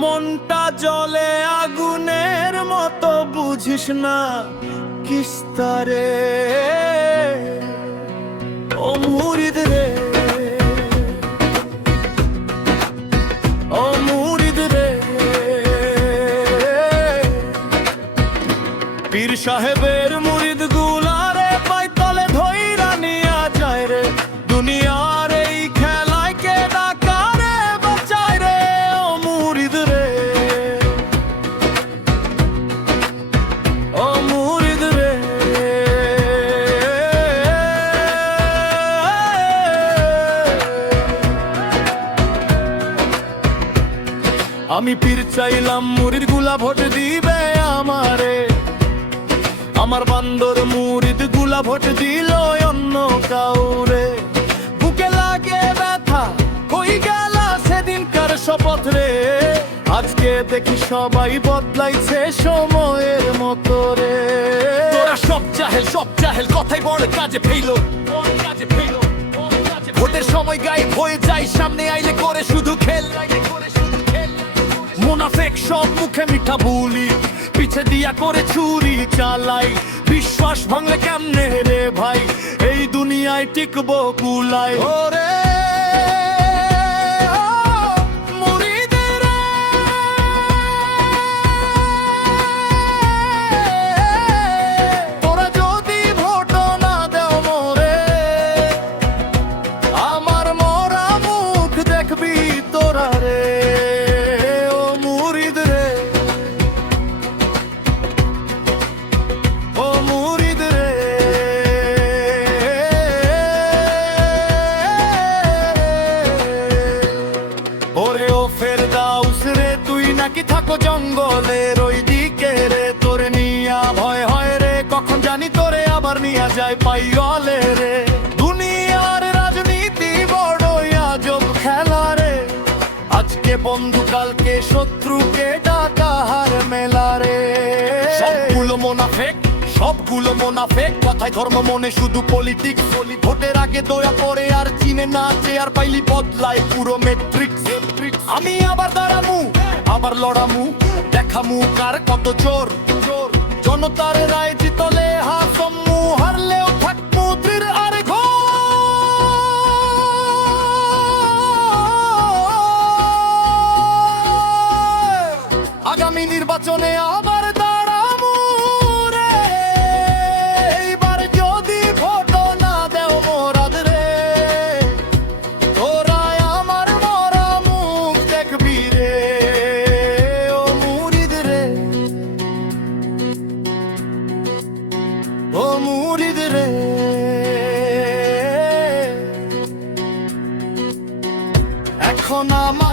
মনটা জ্বলে আগুনের মতো, বুঝিস না কিস্তারে। ও মুরিদ রে, ও মুরিদ রে, পীর সাহেবের মুরিদ গুলারে পাইতলে ধইরা নিয়া যায় রে। দুনিয়ার এই খেলায় কে ডাকারে বাঁচায় রে। ও মুরিদ রে, ও মুরিদ রে। আমি পীর চাইলাম মুরিদ গুলা ভোট দিবে আমারে। আমার বান্দর মুরিদ গুলা ভোট দিল অন্য কাউরে। বুকে লাগে ব্যথা, কই গেলা সেদিনকার শপথ রে। আজকে দেখি সবাই বদলাইছে সময়ের মতো রে। তোরা সব জাহেল কথাই বড় কাজে ফেইলো। ভোটের সময় গায়ে হয়ে যায়, সামনে আইলে করে শুধু খেল। মুনাফেক সব মুখে মিঠা বুলি, পিছে দিয়া করে ছুরি চালাই। বিশ্বাস ভাঙলে কেমনে রে ভাই, এই দুনিয়ায় টিকবো কুলাই। ওরে নাকি থাকো জঙ্গলের ওই দিকে রে। তোরে নিয়া ভয় হয় রে, কখন জানি তোরে আবার নিয়া যায় পাইগলে রে। দুনিয়ার রাজনীতি বড়ই আজব খেলা রে। আজকে বন্ধু কালকে শত্রুকে ডাকা হার মেলা রে। সবগুলো মোনাফেক কথায় ধর্ম মনে শুধু পলিটিক্স। ভোটের আগে দয়া পরে আর চিনে না, চেয়ার পাইলি বদলায় পুরো মেট্রিক্স। আমি আবার দাঁড়ামু, আবার লড়ামু, দেখামু কার কত জোর। জনতার রায় জিতলে হাসমু, হারলেও থাকমু দৃঢ় আর ঘোর। আগামী নির্বাচনে আবার দাঁড়ামু রে। এইবার যদি ভোট না দেও মোরাদ রে, তোরা আমার মরা মুখ দেখবি রে। ও মুরিদ রে, ও মুরিদ রে। এখন আমার